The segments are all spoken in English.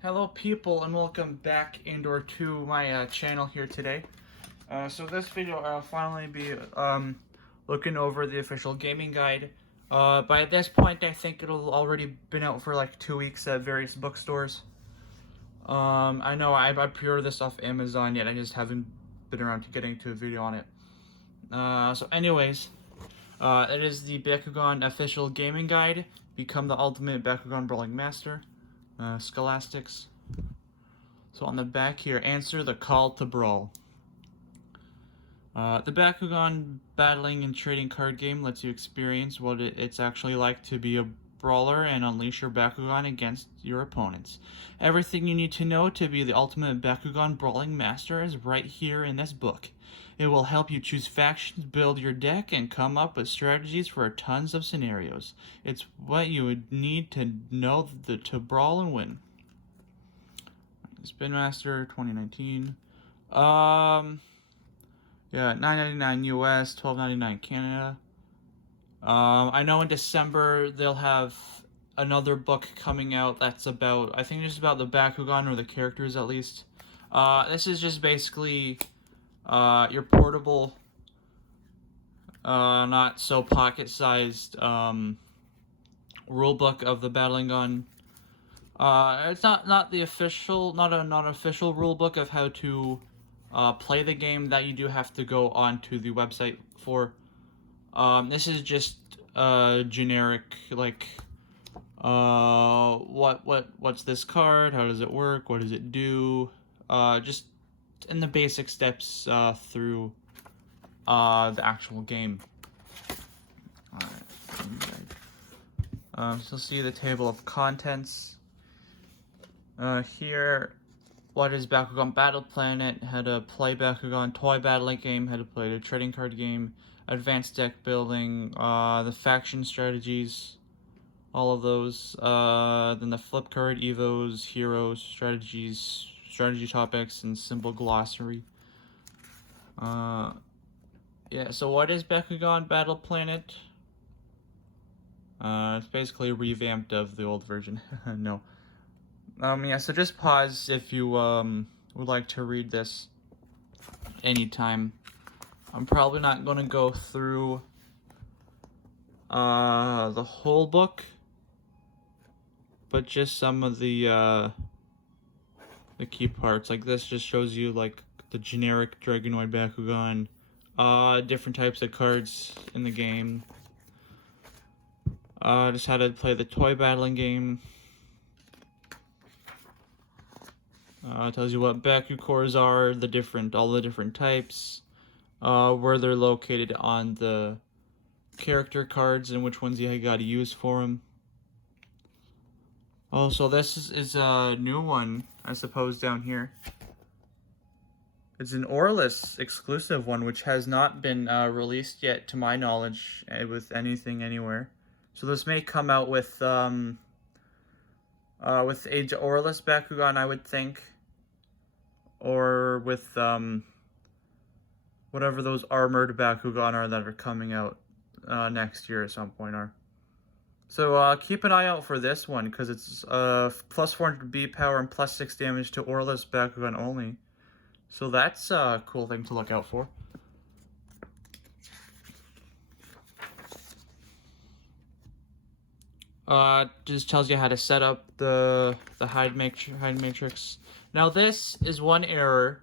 Hello people, and welcome back to my channel here today. So this video I'll finally be looking over the official gaming guide. By this point I think it'll already been out for like 2 weeks at various bookstores. I know I pre-ordered this off Amazon, yet I just haven't been around to getting to a video on it. So anyways, it is the Bakugan official gaming guide. Become the ultimate Bakugan brawling master. Scholastics. So on the back here, answer the call to brawl. The Bakugan battling and trading card game lets you experience what it's actually like to be a brawler and unleash your Bakugan against your opponents. Everything you need to know to be the ultimate Bakugan brawling master is right here in this book. It will help you choose factions, build your deck, and come up with strategies for tons of scenarios. It's what you would need to know to brawl and win. Spin Master 2019. Yeah, $9.99 US, $12.99 Canada. I know in December they'll have another book coming out that's about, I think just about the Bakugan, or the characters at least. This is just basically your portable, not so pocket-sized rule book of the battling gun. It's not the official, not an official rule book of how to play the game that you do have to go onto the website for. This is just generic, like what's this card? How does it work? What does it do? Just in the basic steps through the actual game. Alright. So see the table of contents. Here, what is Bakugan Battle Planet, how to play Bakugan toy battling game, how to play the trading card game, advanced deck building, the faction strategies, all of those, then the flip card, evos, heroes, strategies, strategy topics, and symbol glossary. Yeah, so what is Bakugan Battle Planet? It's basically a revamped of the old version. No. Yeah, so just pause if you would like to read this anytime. I'm probably not going to go through the whole book, but just some of the key parts. Like this just shows you like the generic Dragonoid Bakugan, different types of cards in the game, just how to play the toy battling game. It tells you what Baku cores are, all the different types, where they're located on the character cards, and which ones you gotta use for them. Oh, so this is a new one, I suppose, down here. It's an Orlis exclusive one, which has not been released yet, to my knowledge, with anything anywhere. So this may come out with Age Orlis Bakugan, I would think. Or with whatever those armored Bakugan are that are coming out next year at some point are. So keep an eye out for this one, because it's plus 400 B power and plus 6 damage to Orlis Bakugan only. So that's a cool thing to look out for. Just tells you how to set up the hide matrix. Now this is one error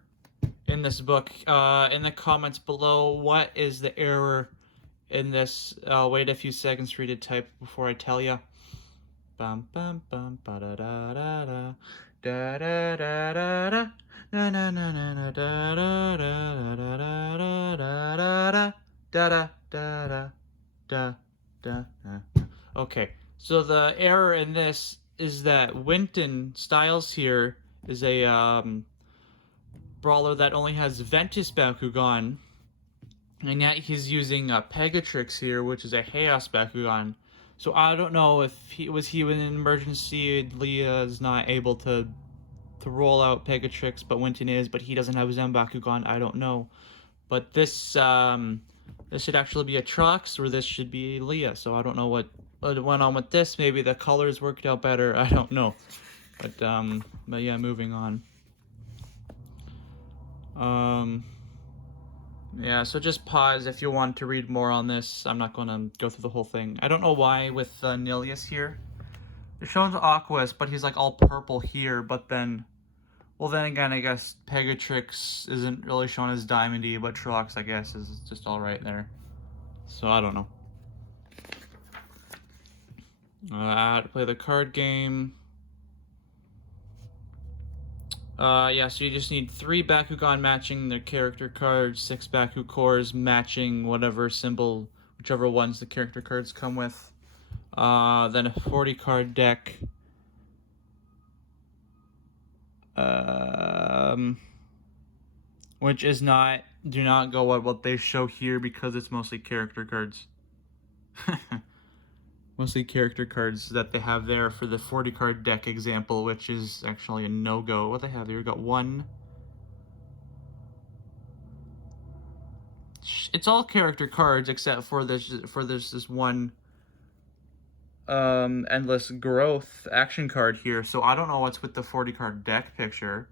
in this book. In the comments below, what is the error in this? I'll wait a few seconds for you to type before I tell you. Bum bum bum ba da da da da da da da da da na na na na na da da da da da da da da da da da. Okay, so the error in this is that Winton Styles here is a brawler that only has Ventus Bakugan, and yet he's using Pegatrix here, which is a Chaos Bakugan. So I don't know if he in an emergency. Leah is not able to roll out Pegatrix, but Winton is, but he doesn't have his own Bakugan. I don't know, but this should actually be a Trox, or this should be Leah. So I don't know what went on with this. Maybe the colors worked out better. I don't know. But yeah, moving on. Yeah, so just pause if you want to read more on this. I'm not going to go through the whole thing. I don't know why with Nilius here. It shows Aquas, but he's like all purple here, but then... Well, then again, I guess Pegatrix isn't really shown as diamondy, but Trox, I guess, is just alright there. So, I don't know. How to play the card game. Yeah, so you just need 3 Bakugan matching their character cards, 6 Baku cores matching whatever symbol, whichever ones the character cards come with. Then a 40 card deck. Which is not, do not go at what they show here because it's mostly character cards. Mostly character cards that they have there for the 40 card deck example, which is actually a no-go. What they have there, we got 1. It's all character cards except for this one endless growth action card here. So I don't know what's with the 40 card deck picture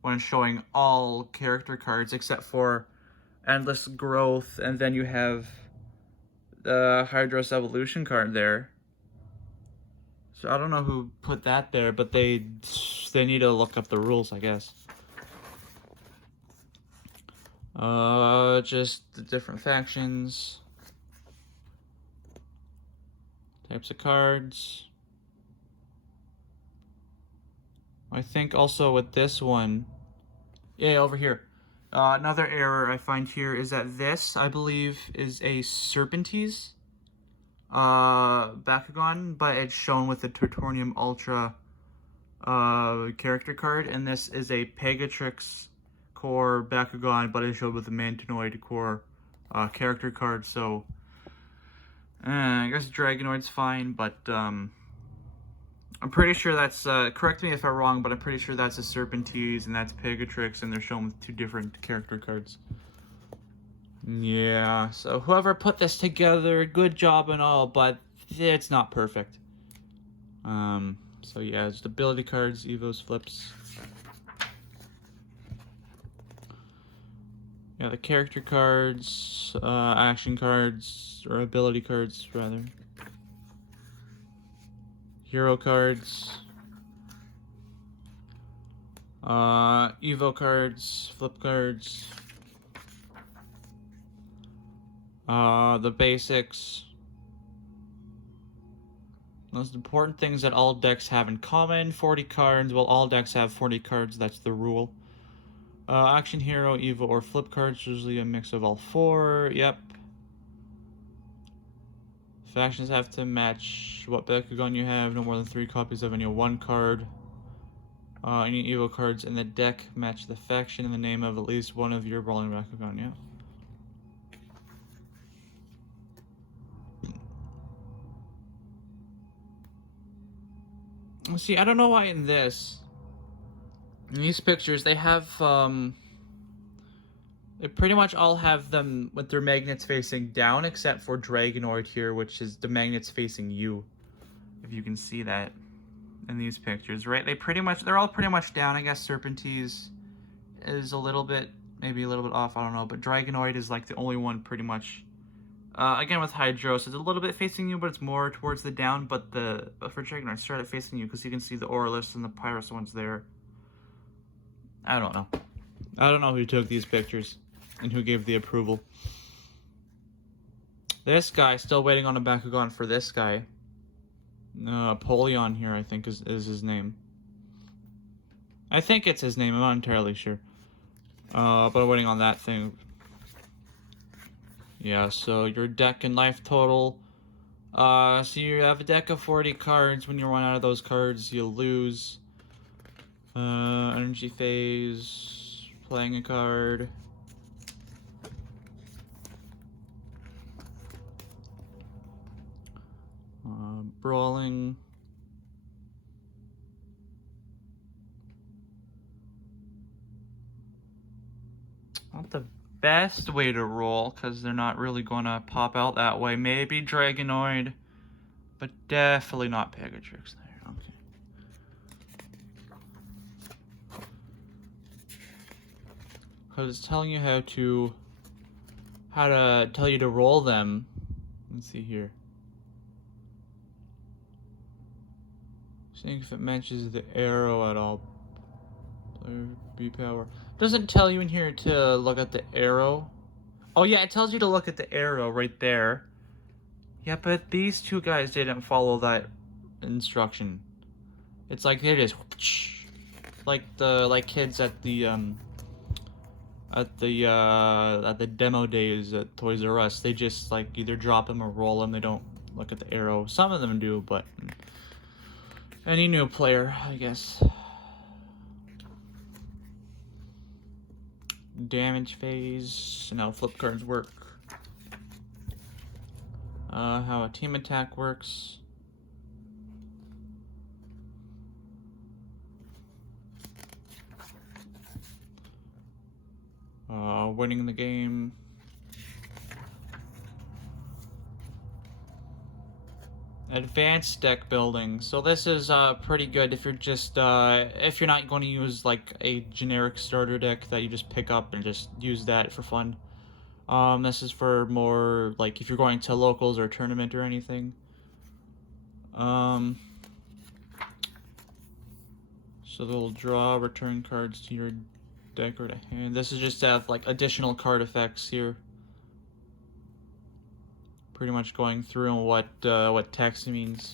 when showing all character cards except for endless growth, and then you have the Hydros evolution card there. So I don't know who put that there, but they need to look up the rules, I guess. Just the different factions, types of cards. I think also with this one, yeah, over here. Another error I find here is that this, I believe, is a Serpentines Bakugan, but it's shown with the Tertonium Ultra character card, and this is a Pegatrix core Bakugan, but it's showed with the Mantinoid core character card. So I guess Dragonoid's fine, but I'm pretty sure that's, correct me if I'm wrong, but I'm pretty sure that's a Serpentines and that's Pegatrix, and they're shown with 2 different character cards. Yeah, so whoever put this together, good job and all, but it's not perfect. So yeah, it's ability cards, Evos, flips. Yeah, the character cards, action cards, or ability cards, rather. Hero cards. Evo cards, flip cards. The basics. Most important things that all decks have in common. 40 cards. Well, all decks have 40 cards. That's the rule. Action hero, Evo, or flip cards. Usually a mix of all 4. Yep. Factions have to match what Bakugan you have. No more than 3 copies of any one card. Any Evo cards in the deck match the faction in the name of at least one of your brawling Bakugan. Yeah. See, I don't know why in these pictures, they have, they pretty much all have them with their magnets facing down, except for Dragonoid here, which is the magnets facing you, if you can see that in these pictures, right? They're all pretty much down. I guess Serpentines is a little bit, maybe a little bit off, I don't know, but Dragonoid is like the only one pretty much. Again, with Hydros, it's a little bit facing you, but it's more towards the down. But for Dragonoid, started facing you because you can see the Auralus and the Pyrus ones there. I don't know. I don't know who took these pictures and who gave the approval. This guy, still waiting on a Bakugan for this guy. Polion here, I think, is his name. I think it's his name. I'm not entirely sure. But I'm waiting on that thing. Yeah, so your deck and life total. So you have a deck of 40 cards. When you run out of those cards, you lose. Energy phase. Playing a card. Brawling. Not the best way to roll, because they're not really going to pop out that way. Maybe Dragonoid, but definitely not Pegatrix there. Okay. because it's telling you how to tell you to roll them. Let's see here. Seeing if it mentions the arrow at all. B power. Doesn't tell you in here to look at the arrow. Oh yeah, it tells you to look at the arrow right there. Yeah, but these two guys didn't follow that instruction. It's like they just like kids at the demo days at Toys R Us. They just like either drop them or roll them. They don't look at the arrow. Some of them do, but any new player, I guess. Damage phase, and how flip cards work. How a team attack works. Winning the game. Advanced deck building. So this is pretty good if you're just if you're not going to use like a generic starter deck that you just pick up and just use that for fun. This is for more like if you're going to locals or a tournament or anything. So they'll draw, return cards to your deck or to hand. This is just to have like additional card effects here. Pretty much going through what text means.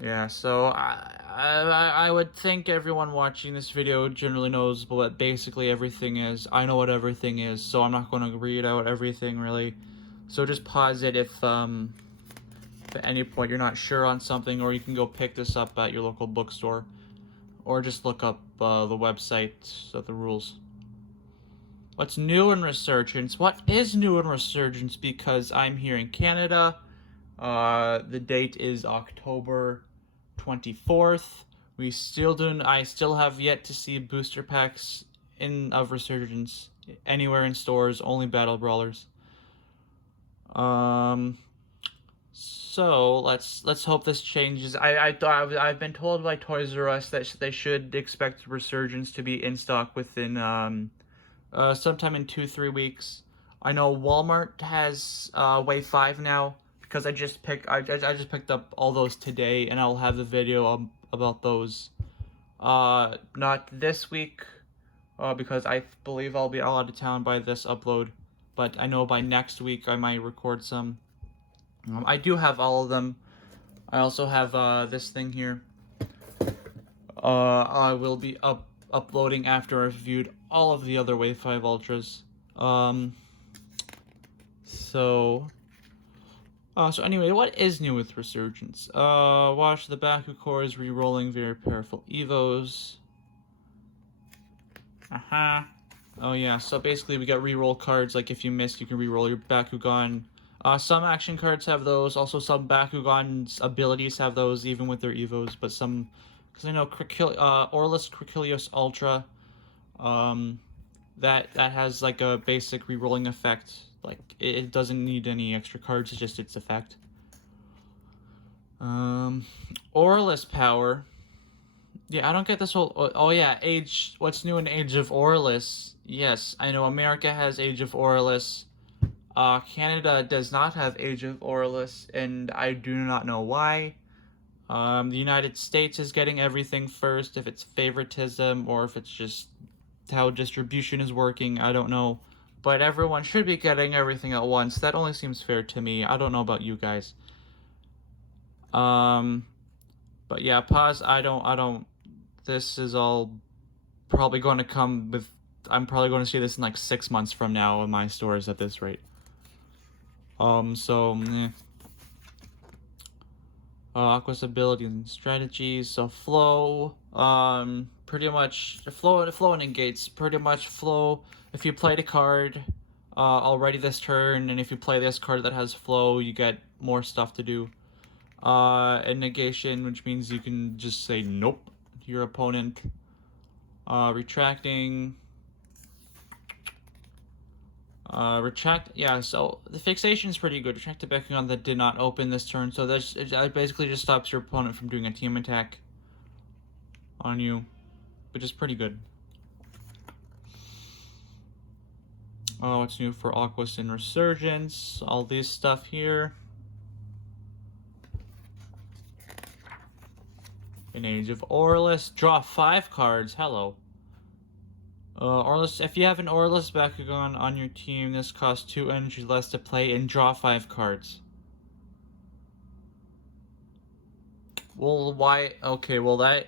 Yeah, so I would think everyone watching this video generally knows what basically everything is. I know what everything is, so I'm not going to read out everything really. So just pause it if at any point you're not sure on something, or you can go pick this up at your local bookstore, or just look up the website of the rules. What's new in Resurgence? What is new in Resurgence? Because I'm here in Canada. The date is October 24th. I still have yet to see booster packs of Resurgence anywhere in stores. Only Battle Brawlers. So let's hope this changes. I've been told by Toys R Us that they should expect Resurgence to be in stock within sometime in 2-3 weeks. I know Walmart has Wave 5 now, because I just picked up all those today, and I'll have the video about those. Not this week, because I believe I'll be out of town by this upload, but I know by next week I might record some. I do have all of them. I also have this thing here. I will be uploading after I've viewed all of the other Wave 5 Ultras. So anyway, what is new with Resurgence? Watch the Baku cores re-rolling very powerful Evos. Oh yeah, so basically we got re-roll cards, like if you missed you can re-roll your Bakugan. Some action cards have those, also some Bakugan's abilities have those even with their Evos, but some, because I know Orlis Cricilios Ultra, that has like a basic re-rolling effect. Like it doesn't need any extra cards, it's just its effect. Orlis power. Yeah, I don't get this whole. Oh yeah, Age. What's new in Age of Orlis? Yes, I know America has Age of Orlis. Canada does not have Age of Orlis, and I do not know why. The United States is getting everything first, if it's favoritism or if it's just how distribution is working, I don't know. But everyone should be getting everything at once. That only seems fair to me. I don't know about you guys. But yeah, pause. I don't. This is all probably going to come with. I'm probably going to see this in like 6 months from now in my stores at this rate. Aqua's ability and strategies. So flow. Pretty much flow and negates. Pretty much flow. If you played a card already this turn, and if you play this card that has flow, you get more stuff to do. And negation, which means you can just say nope to your opponent. Retracting. Yeah, so the fixation is pretty good. Retract to Bakugan that did not open this turn, so it basically just stops your opponent from doing a team attack on you. which is pretty good. Oh, what's new for Aquas and Resurgence? All this stuff here. In Age of Aurelus, draw 5 cards. Hello. Aurelus, if you have an Aurelus Bakugan on your team, this costs 2 energy less to play and draw 5 cards. Well, why? Okay, well that...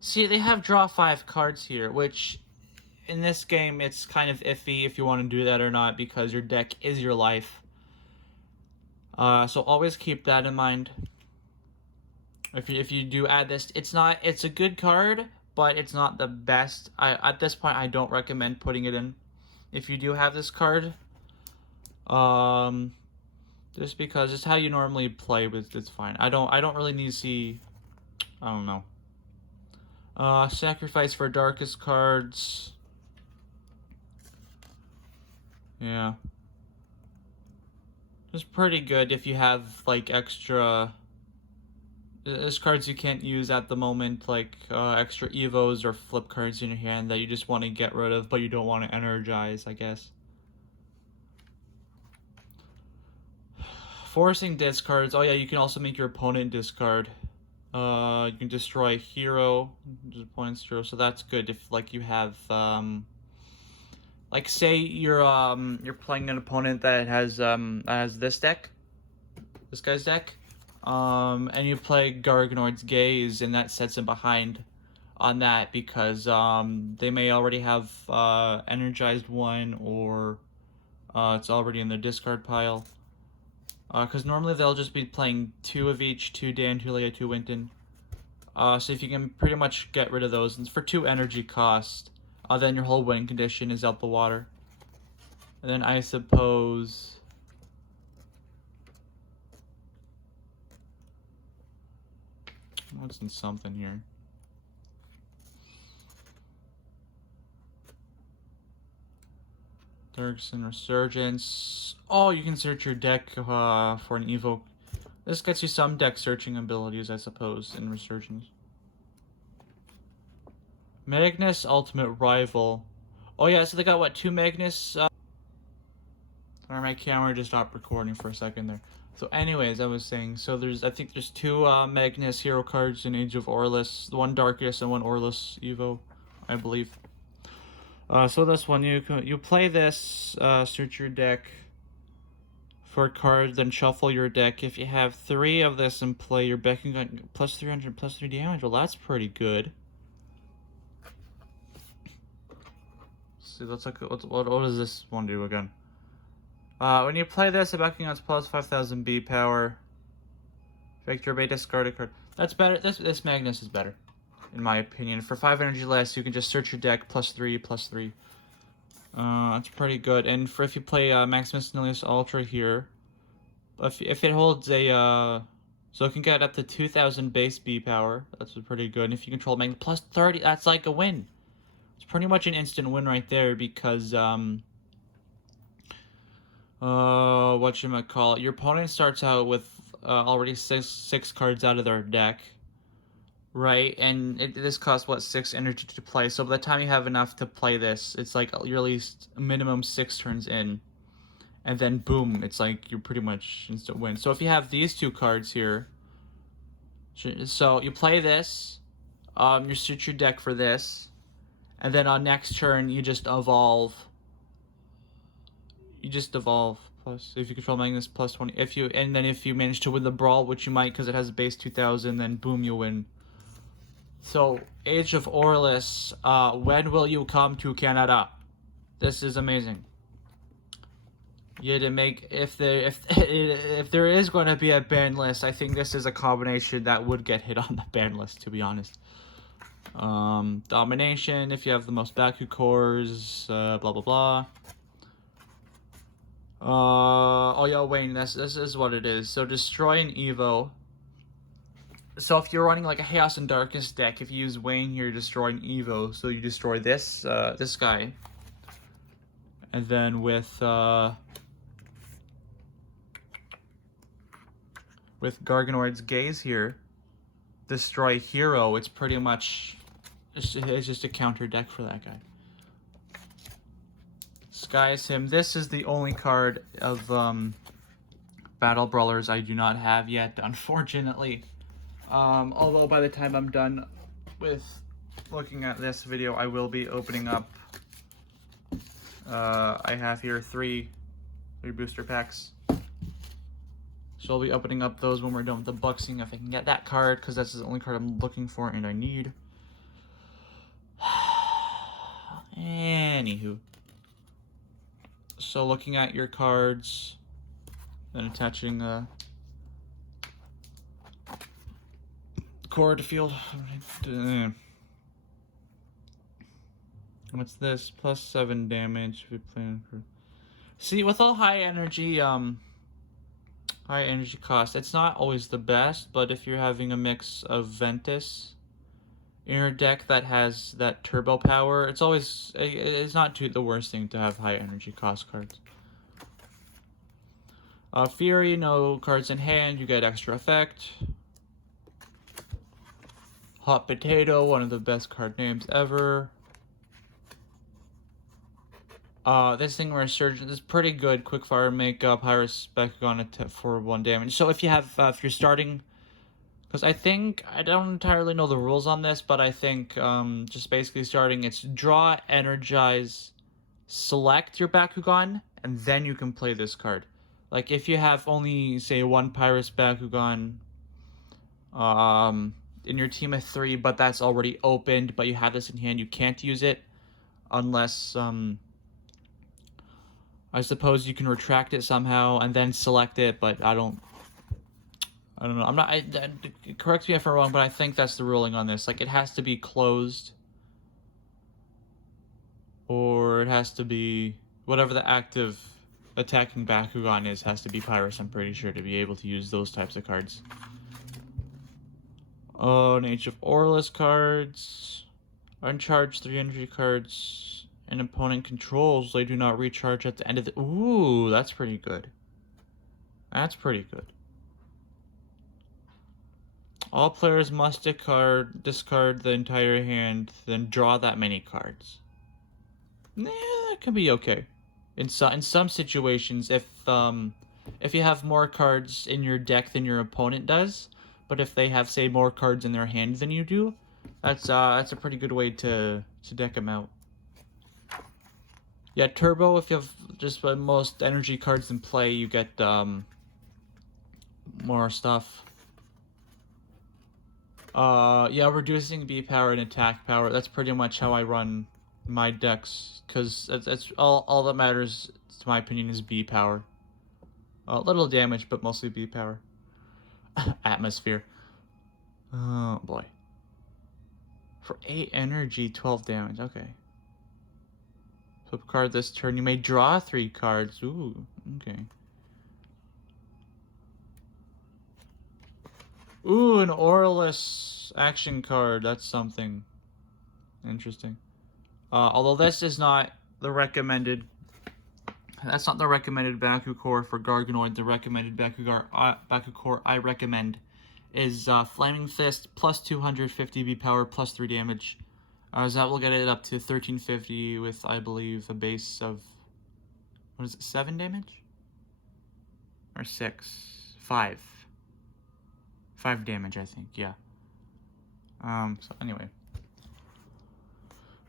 See, they have draw 5 cards here, which in this game it's kind of iffy if you want to do that or not, because your deck is your life. So always keep that in mind. If you do add this, it's a good card, but it's not the best. At this point I don't recommend putting it in. If you do have this card, just because it's how you normally play with, it's fine. I don't really need to see, I don't know. Sacrifice for darkest cards. Yeah. It's pretty good if you have like extra. There's cards you can't use at the moment, like extra evos or flip cards in your hand that you just want to get rid of, but you don't want to energize, I guess. Forcing discards. Oh yeah, you can also make your opponent discard. You can destroy a hero, just points through, so that's good if like you have like say you're playing an opponent that has this deck, this guy's deck. And you play Garganoid's Gaze, and that sets him behind on that because they may already have energized one, or it's already in their discard pile. Because normally they'll just be playing 2 of each, 2 Dan, 2 Leia, 2 Winton. So if you can pretty much get rid of those, and for 2 energy cost, then your whole win condition is out the water. And then I suppose... What's in something here? Darks and Resurgence. Oh, you can search your deck for an evoke. This gets you some deck searching abilities, I suppose, in Resurgence. Magnus Ultimate Rival. Oh yeah, so they got what, 2 Magnus? Sorry, my camera just stopped recording for a second there. So anyways, I was saying, so I think there's 2 Magnus hero cards in Age of Aurelus, one Darkest and one Aurelus Evo, I believe. So this one, you play this, search your deck for a card, then shuffle your deck. If you have 3 of this in play, your Bakugan plus 300 plus 3 damage. Well, that's pretty good. Let's see, let's look at what does this one do again? When you play this, a Bakugan's plus 5,000 B power. Victor may discard a card. That's better. This Magnus is better, in my opinion. For 5 energy less, you can just search your deck plus 3, plus 3. That's pretty good. And for if you play Maximus Nilius Ultra here, if it holds a so it can get up to 2,000 base B power. That's pretty good. And if you control Magnus plus 30, that's like a win. It's pretty much an instant win right there because whatchamacallit, your opponent starts out with already six cards out of their deck, right? And this costs what, 6 energy to play. So by the time you have enough to play this, it's like you're at least minimum 6 turns in, and then boom, it's like you're pretty much instant win. So if you have these 2 cards here, so you play this, you suit your deck for this, and then on next turn you just evolve. Plus, if you control Magnus, plus 20. If you manage to win the brawl, which you might because it has a base 2,000, then boom, you win. So Age of Aurelus, when will you come to Canada? This is amazing. Yeah, to make if there is going to be a ban list, I think this is a combination that would get hit on the ban list, to be honest. Domination, if you have the most Baku cores, blah blah blah. Oh yeah, Wayne, this is what it is. So destroy an Evo. So if you're running like a Chaos and Darkest deck, if you use Wayne here, destroy an Evo. So you destroy this this guy, and then with Garganoid's Gaze here, destroy hero, it's pretty much it's just a counter deck for that guy. Sky's him. This is the only card of Battle Brawlers I do not have yet, unfortunately. Although by the time I'm done with looking at this video, I will be opening up. I have here three booster packs. So I'll be opening up those when we're done with the book, seeing if I can get that card, because that's the only card I'm looking for and I need. Anywho. So looking at your cards and attaching core to field. What's this? +7 damage. See, with all high energy cost, it's not always the best, but if you're having a mix of Ventus in your deck that has that turbo power, it's not the worst thing to have high energy cost cards. Fury, no cards in hand, you get extra effect. Hot Potato, one of the best card names ever. This thing Resurgence is pretty good. Quickfire, make Pyrus Bakugan for 1 damage. So if you have, if you're starting, because I don't entirely know the rules on this, but I think just basically starting, it's draw, energize, select your Bakugan, and then you can play this card. Like if you have only, say, 1 Pyrus Bakugan in your team of 3, but that's already opened, but you have this in hand, you can't use it unless I suppose you can retract it somehow and then select it, but I don't know. Correct me if I'm wrong, but I think that's the ruling on this. Like, it has to be closed, or it has to be whatever the active attacking Bakugan is, has to be Pyrus, I'm pretty sure, to be able to use those types of cards. Oh, an Age of Aurelus cards. Uncharged 3 energy cards. An opponent controls, they do not recharge at the end of the... Ooh, that's pretty good. That's pretty good. All players must discard the entire hand, then draw that many cards. Yeah, that can be okay. In some situations, if you have more cards in your deck than your opponent does, but if they have, say, more cards in their hand than you do, that's a pretty good way to deck them out. Yeah, Turbo, if you have just the most energy cards in play, you get more stuff. Yeah, reducing B power and attack power, that's pretty much how I run my decks, because it's all that matters, to my opinion, is B power. Little damage, but mostly B power. Atmosphere. Oh, boy. For 8 energy, 12 damage, okay. Flip card this turn. You may draw 3 cards. Ooh, okay. Ooh, an Aurelus action card. That's something interesting. Although this is not the recommended... That's not the recommended Baku core for Garganoid. The recommended Baku core I recommend is Flaming Fist, plus 250 B power, plus 3 damage. So that will get it up to 1350 with, I believe, a base of, what is it, 7 damage? Or 6? 5. 5 damage, I think, yeah. So anyway.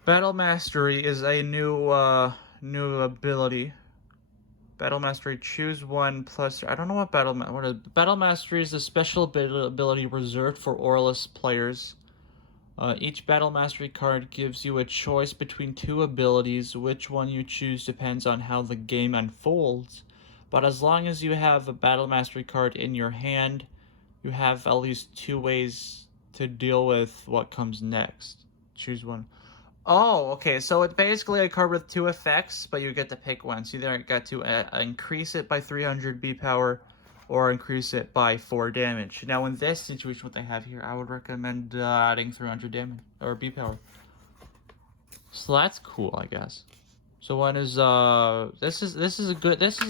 Battle Mastery is a new ability. Battle Mastery, choose 1 plus, I don't know what Battle Mastery is a special ability reserved for Aurelus players. Each Battle Mastery card gives you a choice between 2 abilities. Which one you choose depends on how the game unfolds. But as long as you have a Battle Mastery card in your hand, you have at least 2 ways to deal with what comes next. Choose 1. Oh, okay, so it's basically a card with 2 effects, but you get to pick one. So you either get to increase it by 300 B power, or increase it by 4 damage. Now, in this situation, what they have here, I would recommend adding 300 damage, or B power. So that's cool, I guess. So when is, this is a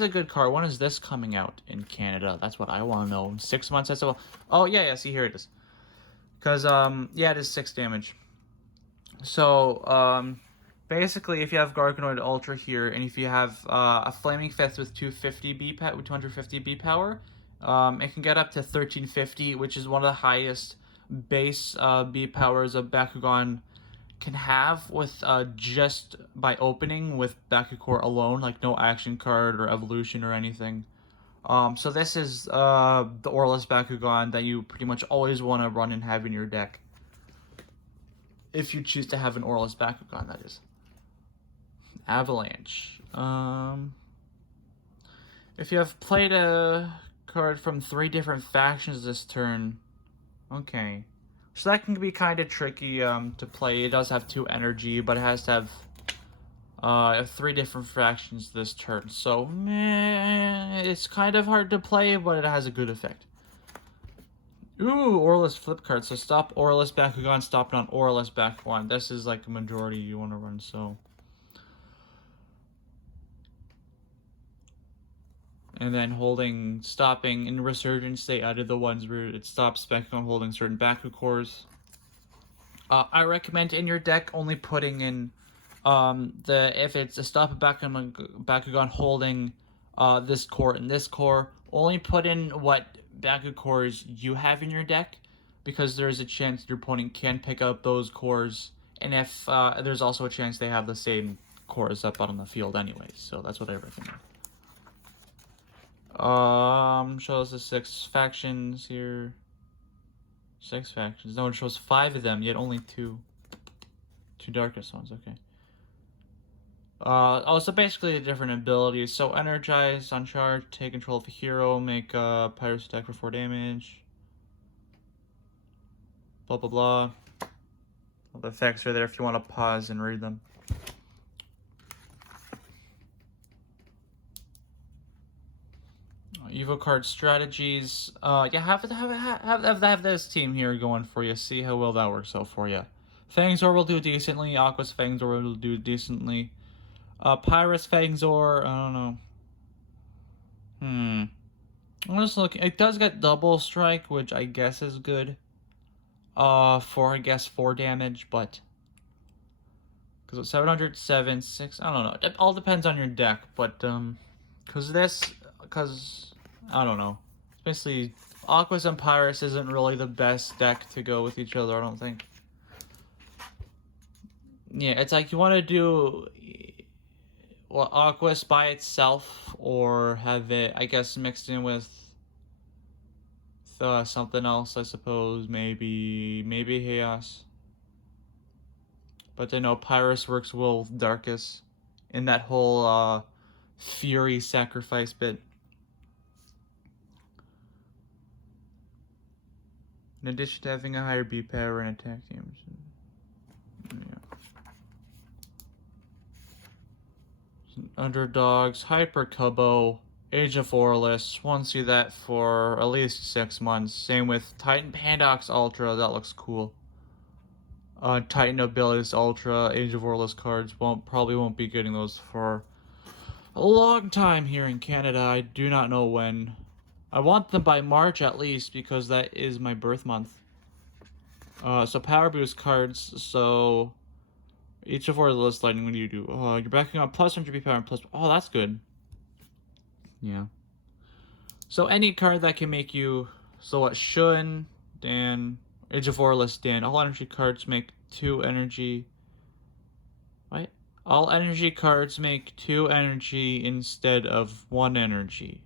good card. When is this coming out in Canada? That's what I want to know. 6 months, that's all. Oh, yeah, see, here it is. Because, yeah, it is 6 damage. So, basically, if you have Garganoid Ultra here, and if you have a Flaming Fist with 250 B power, it can get up to 1350, which is one of the highest base B powers a Bakugan can have with just by opening with Bakugor alone, like no action card or evolution or anything. So this is the Auraless Bakugan that you pretty much always want to run and have in your deck. If you choose to have an Auraless Bakugan, that is. Avalanche. If you have played a card from 3 different factions this turn, okay. So that can be kind of tricky to play. It does have 2 energy, but it has to have 3 different factions this turn. So, it's kind of hard to play, but it has a good effect. Ooh, Auraless flip card. So stop Auraless Bakugan, stop on Auraless Bakugan. This is like a majority you want to run, so. And then holding, stopping in Resurgence, they added the ones where it stops Bakugan holding certain Bakugors. I recommend in your deck only putting in if it's a stop a Bakugan holding this core and this core, only put in what Bakugors you have in your deck, because there's a chance your opponent can pick up those cores, and if there's also a chance they have the same cores up out on the field anyway. So that's what I recommend. Shows the 6 factions here. 6 factions. No, it shows 5 of them, yet only 2. 2 darkest ones, okay. Also basically the different abilities. So energize, on charge, take control of a hero, make Pirate's attack for 4 damage. Blah blah blah. All the effects are there if you want to pause and read them. Evo card strategies. Yeah, have this team here going for you. See how well that works out for you. Fangzor will do decently. Aqua's Fangzor will do decently. Pyrus Fangzor, I don't know. I'm just looking. It does get double strike, which I guess is good. For I guess 4 damage, but because it's 707, 6. I don't know. It all depends on your deck, but because I don't know. Basically, Aquas and Pyrus isn't really the best deck to go with each other, I don't think. Yeah, it's like you want to do Aquas by itself, or have it, I guess, mixed in with something else, I suppose. Maybe Chaos. But I know Pyrus works well with Darkus in that whole Fury sacrifice bit. In addition to having a higher B power and attack damage. Yeah. Underdogs, Hyper Cubbo, Age of Auraless. Want to see that for at least 6 months. Same with Titan Pandox Ultra, that looks cool. Titan Abilities Ultra, Age of Auraless cards probably won't be getting those for a long time here in Canada. I do not know when. I want them by March at least, because that is my birth month. So Power Boost cards, so each of Auraless Lightning, what do you do? You're backing on plus 100 power and plus. Oh, that's good. Yeah. So any card that can make you. So what? Shun, Dan, Age of Auraless, Dan. All energy cards make 2 energy. What? All energy cards make 2 energy instead of 1 energy.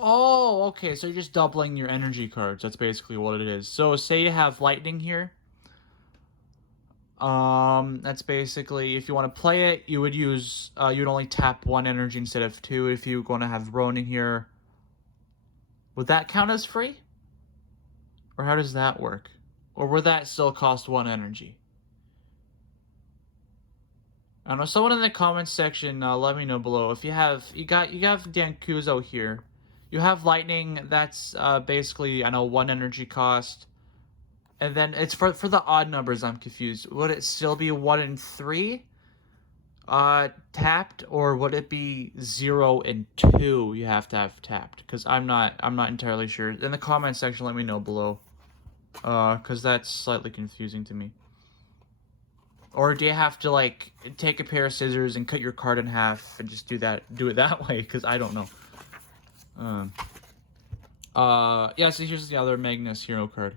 Oh, okay, so you're just doubling your energy cards. That's basically what it is. So say you have Lightning here. That's basically, if you want to play it, you would use, you'd only tap 1 energy instead of 2. If you're going to have Ronin here, would that count as free? Or how does that work? Or would that still cost 1 energy? I don't know. Someone in the comments section, let me know below. If you have Dankuzo here. You have Lightning, that's basically, I know, 1 energy cost. And then it's for the odd numbers, I'm confused. Would it still be 1 and 3? Tapped, or would it be 0 and 2? You have to have tapped, because I'm not entirely sure. In the comment section, let me know below, because that's slightly confusing to me. Or do you have to like take a pair of scissors and cut your card in half and just do it that way? Because I don't know. Yeah. So here's the other Magnus Hero card.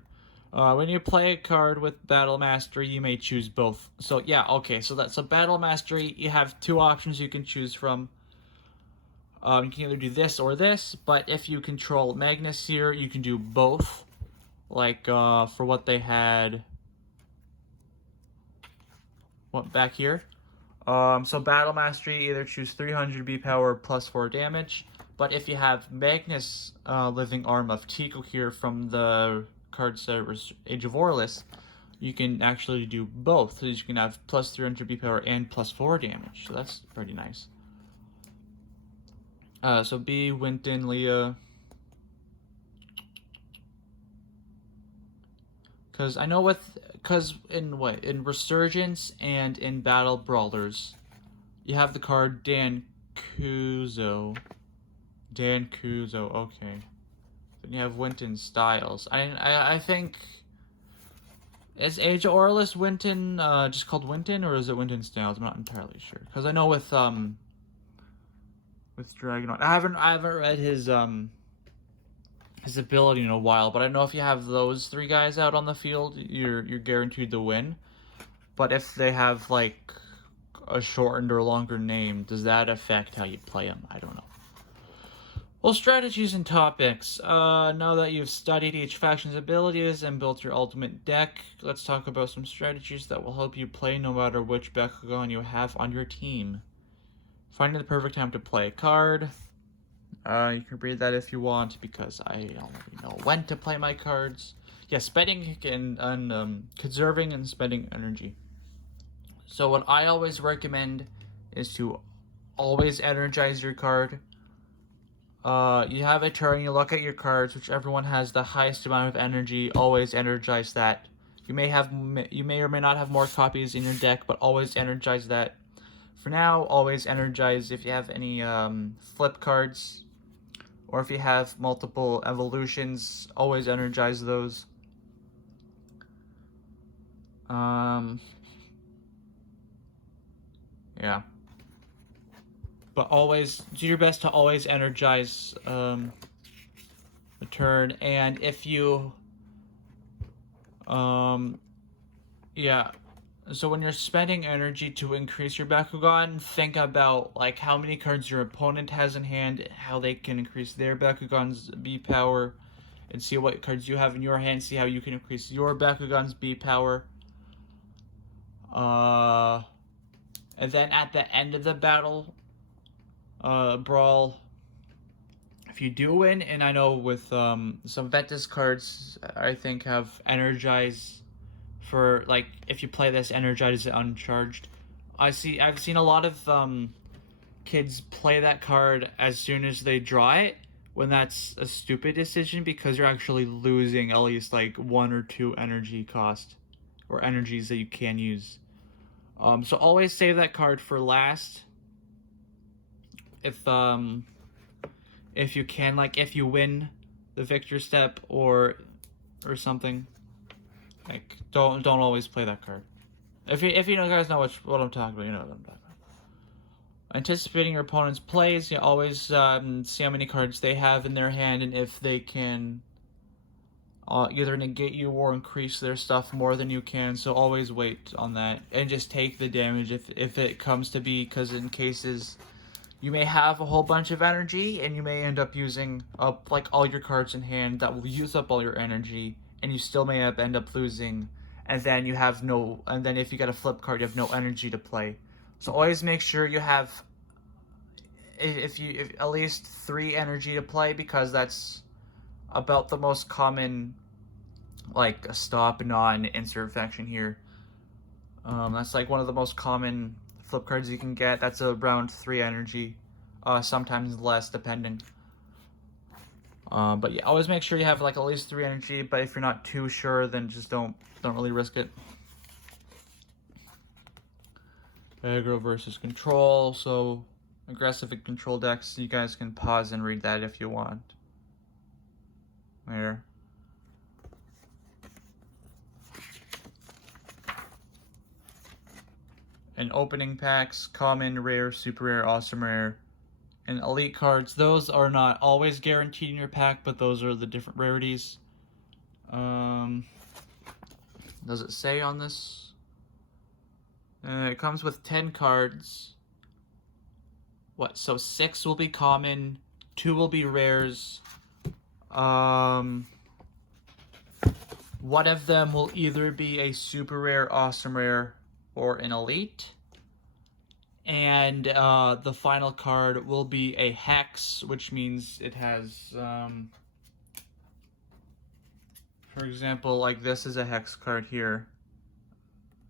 When you play a card with Battle Mastery, you may choose both. So yeah, okay. So that's a Battle Mastery. You have two options you can choose from. You can either do this or this, but if you control Magnus here, you can do both. Like for what they had. What back here? So Battle Mastery, either choose 300 B power plus 4 damage. But if you have Magnus Living Arm of Tico here from the card set Age of Orlis, you can actually do both. So you can have plus 300 B power and plus 4 damage. So that's pretty nice. So B, Winton, Leah. Because I know because in Resurgence and in Battle Brawlers, you have the card Dan Kuzo. Dan Kuzo, okay. Then you have Winton Styles. I think, is Age of Orlis Winton just called Winton, or is it Winton Styles? I'm not entirely sure. Because I know with Dragonite, I haven't read his ability in a while, but I know if you have those three guys out on the field, you're guaranteed to win. But if they have like a shortened or longer name, does that affect how you play them? I don't know. Well, strategies and topics. Now that you've studied each faction's abilities and built your ultimate deck, let's talk about some strategies that will help you play no matter which Bakugan you have on your team. Finding the perfect time to play a card. You can read that if you want, because I already know when to play my cards. Yeah, spending and conserving and spending energy. So what I always recommend is to always energize your card. You have a turn, you look at your cards, whichever one has the highest amount of energy, always energize that. You may or may not have more copies in your deck, but always energize that. For now, always energize if you have any flip cards, or if you have multiple evolutions, always energize those. Yeah. But always do your best to always energize the turn, and if you yeah. So when you're spending energy to increase your Bakugan, think about like how many cards your opponent has in hand, how they can increase their Bakugan's B power, and see what cards you have in your hand, see how you can increase your Bakugan's B power. And then at the end of the battle, brawl, if you do win, and I know with some Ventus cards, I think have Energize. For like, if you play this, Energize it uncharged. I've seen a lot of kids play that card as soon as they draw it, when that's a stupid decision, because you're actually losing at least like 1 or 2 energy cost, or energies that you can use. So always save that card for last. If you can, like if you win the victor step or something. Like, don't always play that card. If you know, guys know what I'm talking about, you know what I'm talking about. Anticipating your opponent's plays, you always see how many cards they have in their hand, and if they can either negate you or increase their stuff more than you can. So always wait on that, and just take the damage if it comes to be, because in cases you may have a whole bunch of energy, and you may end up using up like all your cards in hand that will use up all your energy, and you still may end up losing, and then you have no, and then if you get a flip card, you have no energy to play. So always make sure you have, if at least 3 energy to play, because that's about the most common, like, a stop non-insert faction here. That's like one of the most common flip cards you can get. That's around 3 energy, sometimes less depending. But yeah, always make sure you have like at least 3 energy, but if you're not too sure, then just don't really risk it. Aggro versus control, so aggressive and control decks, you guys can pause and read that if you want. There. And opening packs, common, rare, super rare, awesome rare, and elite cards. Those are not always guaranteed in your pack, but those are the different rarities. Does it say on this? It comes with 10 cards. What? So 6 will be common, 2 will be rares. One of them will either be a super rare, awesome rare, or an elite. And the final card will be a hex, which means it has, for example, like this is a hex card here,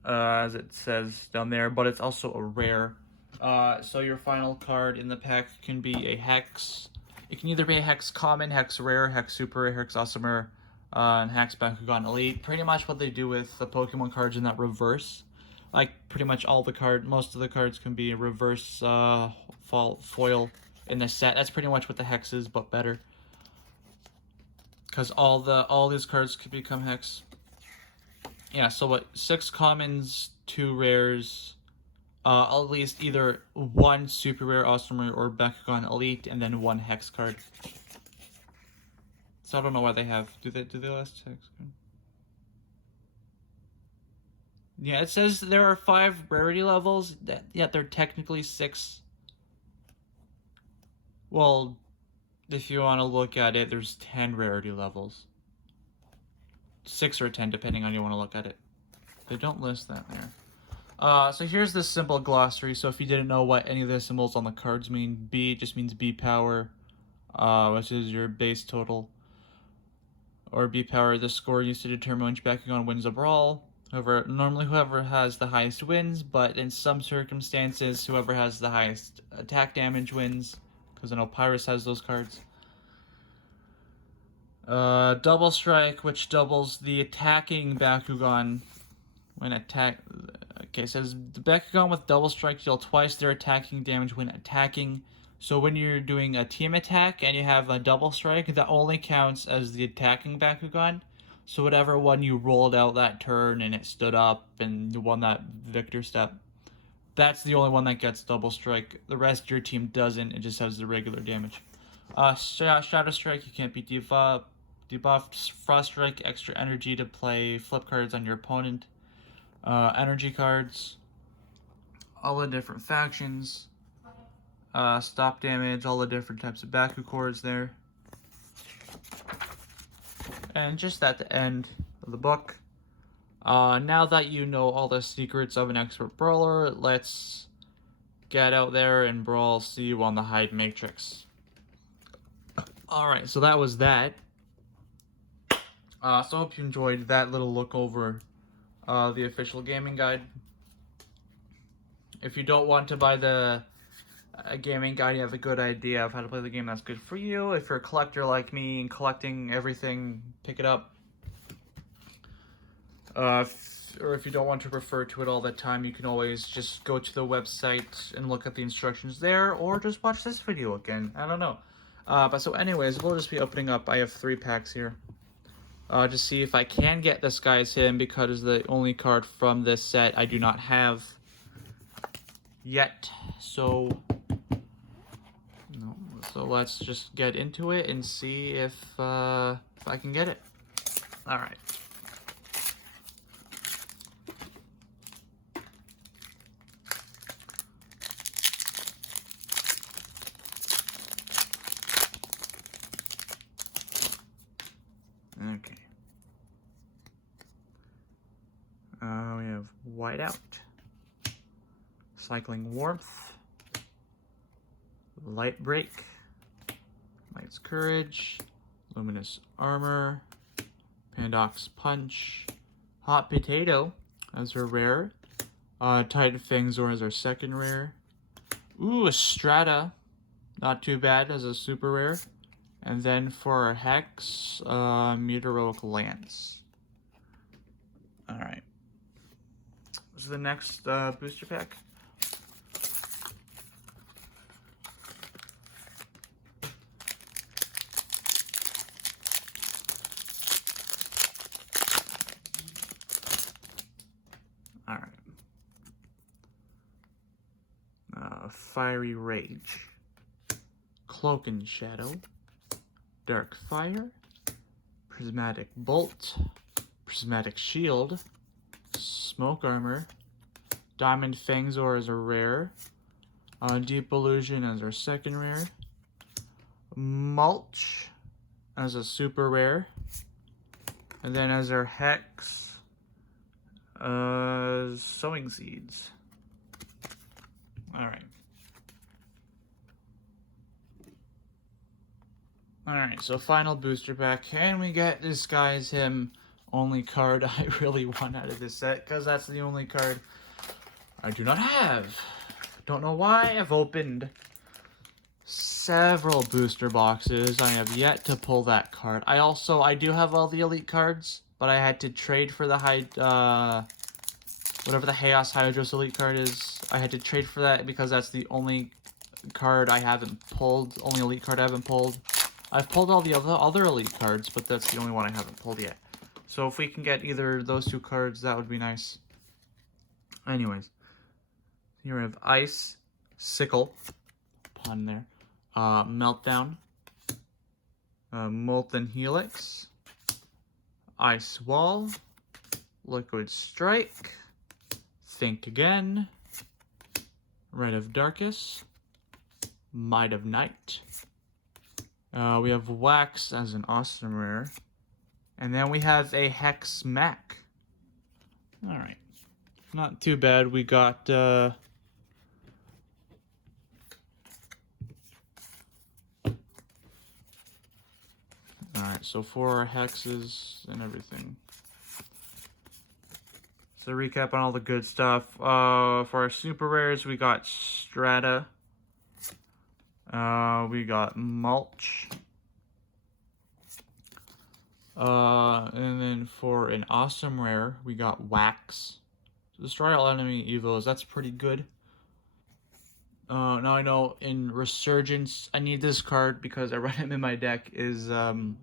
as it says down there, but it's also a rare. So your final card in the pack can be a hex. It can either be a hex common, hex rare, hex super rare, hex awesome rare, and hex Bakugan elite. Pretty much what they do with the Pokemon cards in that reverse. Like pretty much most of the cards can be reverse foil in the set. That's pretty much what the hex is, but better. Because all these cards could become hex. Yeah, so what? 6 commons, 2 rares, at least either 1 super rare, awesome rare, or Bakugan elite, and then 1 hex card. So I don't know why they have. Do they last hex card? Yeah, it says there are 5 rarity levels, yet they're technically 6. Well, if you want to look at it, there's 10 rarity levels. 6 or 10, depending on how you want to look at it. They don't list that there. So here's the simple glossary. So if you didn't know what any of the symbols on the cards mean, B just means B power, which is your base total. Or B power, the score used to determine which Bakugan wins a brawl. Normally whoever has the highest wins, but in some circumstances, whoever has the highest attack damage wins, because I know Pyrus has those cards. Double Strike, which doubles the attacking Bakugan when attack. Okay, it says the Bakugan with Double Strike deal twice their attacking damage when attacking. So when you're doing a team attack and you have a Double Strike, that only counts as the attacking Bakugan. So whatever one you rolled out that turn and it stood up and you won that victor step, that's the only one that gets Double Strike. The rest of your team doesn't. It just has the regular damage. Shadow Strike, you can't be debuffed. Frost Strike, extra energy to play flip cards on your opponent. Energy cards. All the different factions. Stop damage, all the different types of Baku cords there. And just at the end of the book, now that you know all the secrets of an expert brawler, let's get out there and brawl. See you on the hide matrix. Alright, so that was that. So I hope you enjoyed that little look over the official gaming guide. If you don't want to buy the gaming guide, you have a good idea of how to play the game, that's good for you. If you're a collector like me and collecting everything, pick it up. Or if you don't want to refer to it all the time, you can always just go to the website and look at the instructions there, or just watch this video again. I don't know. But so anyways, we'll just be opening up. I have 3 packs here. To see if I can get this guy's hidden, because the only card from this set I do not have yet. So let's just get into it and see if I can get it. All right. Okay. We have Whiteout, Cycling Warmth, Light Break, Light's Courage, Luminous Armor, Pandox Punch, Hot Potato as our rare, Titan Fangzor as our second rare, ooh, a Strata, not too bad as a super rare, and then for our Hex, Meteoric Lance. Alright. So the next booster pack, Fiery Rage, Cloak and Shadow, Dark Fire, Prismatic Bolt, Prismatic Shield, Smoke Armor, Diamond Fangzor as a rare, Deep Illusion as our second rare, Mulch as a super rare, and then as our Hex, Sowing Seeds. Alright. Alright, so final booster pack. Can we get Disguise Him only card I really want out of this set? Because that's the only card I do not have. Don't know why. I've opened several booster boxes. I have yet to pull that card. I do have all the elite cards, but I had to trade for the whatever the Chaos Hydros elite card is. I had to trade for that because that's the only card I haven't pulled. Only elite card I haven't pulled. I've pulled all the other elite cards, but that's the only one I haven't pulled yet. So if we can get either those two cards, that would be nice. Anyways, here we have Ice, Sickle, pun there, Meltdown, Molten Helix, Ice Wall, Liquid Strike, Think Again, Rite of Darkest, Might of Night. We have Wax as an awesome rare. And then we have a Hex Mech. Alright. Not too bad. We got alright, so 4 hexes and everything. So recap on all the good stuff. For our super rares, we got Strata. We got Mulch. And then for an awesome rare, we got Wax. Destroy all enemy evos. That's pretty good. Now I know in Resurgence, I need this card because I run him in my deck. It's an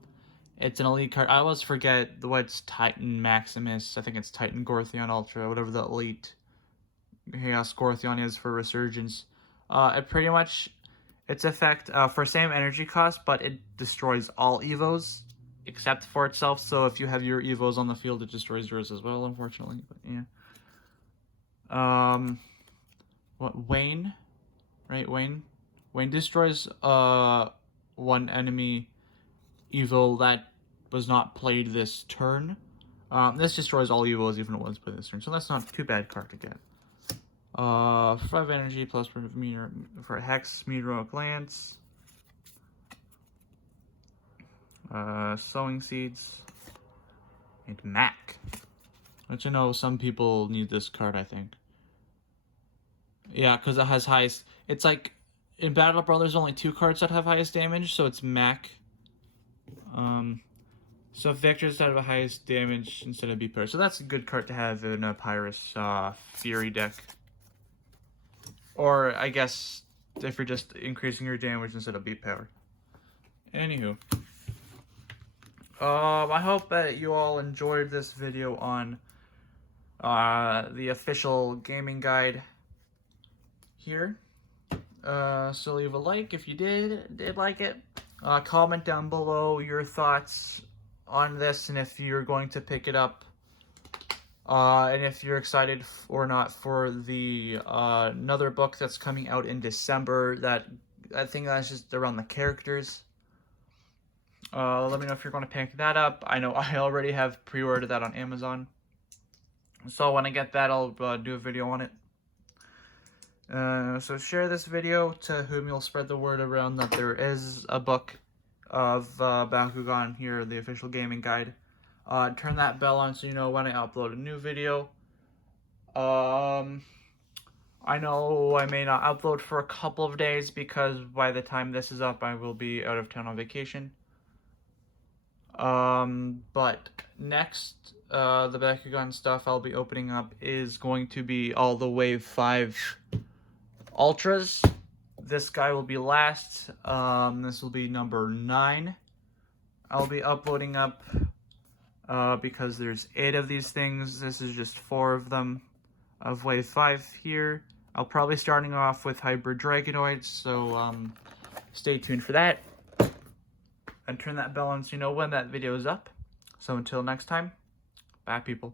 elite card. I always forget what's Titan Maximus. I think it's Titan Gortheon Ultra, whatever the elite Chaos Gortheon is for Resurgence. It pretty much, its effect for same energy cost, but it destroys all evos except for itself. So if you have your evos on the field, it destroys yours as well, unfortunately. But yeah. Wayne, right? Wayne destroys one enemy evo that was not played this turn. This destroys all evos even if it was played this turn, so that's not too bad card to get. 5 energy plus meter for Hex, Meteoric Lance, Sowing Seeds, and Mac. Which I know some people need this card, I think. Yeah, because it has highest. It's like in Battle Brothers, only 2 cards that have highest damage, so it's Mac. So Victor's out of the highest damage instead of B-Pair. So that's a good card to have in a Pyrus Fury deck. Or I guess if you're just increasing your damage instead of B-Power. Anywho. I hope that you all enjoyed this video on the official gaming guide here. So leave a like if you did like it. Comment down below your thoughts on this and if you're going to pick it up. And if you're excited or not for the another book that's coming out in December. That I think that's just around the characters. Let me know if you're going to pick that up. I know I already have pre-ordered that on Amazon. So when I get that, I'll do a video on it. So share this video to whom you'll spread the word around that there is a book of Bakugan here, the official gaming guide. Turn that bell on so you know when I upload a new video. I know I may not upload for a couple of days because by the time this is up, I will be out of town on vacation. But next, the Bakugan stuff I'll be opening up is going to be all the Wave 5 Ultras. This guy will be last. This will be number 9. I'll be uploading up because there's 8 of these things. This is just 4 of them of Wave 5 here. I'll probably starting off with hybrid dragonoids, so stay tuned for that. And turn that bell on so you know when that video is up. So until next time, bye people.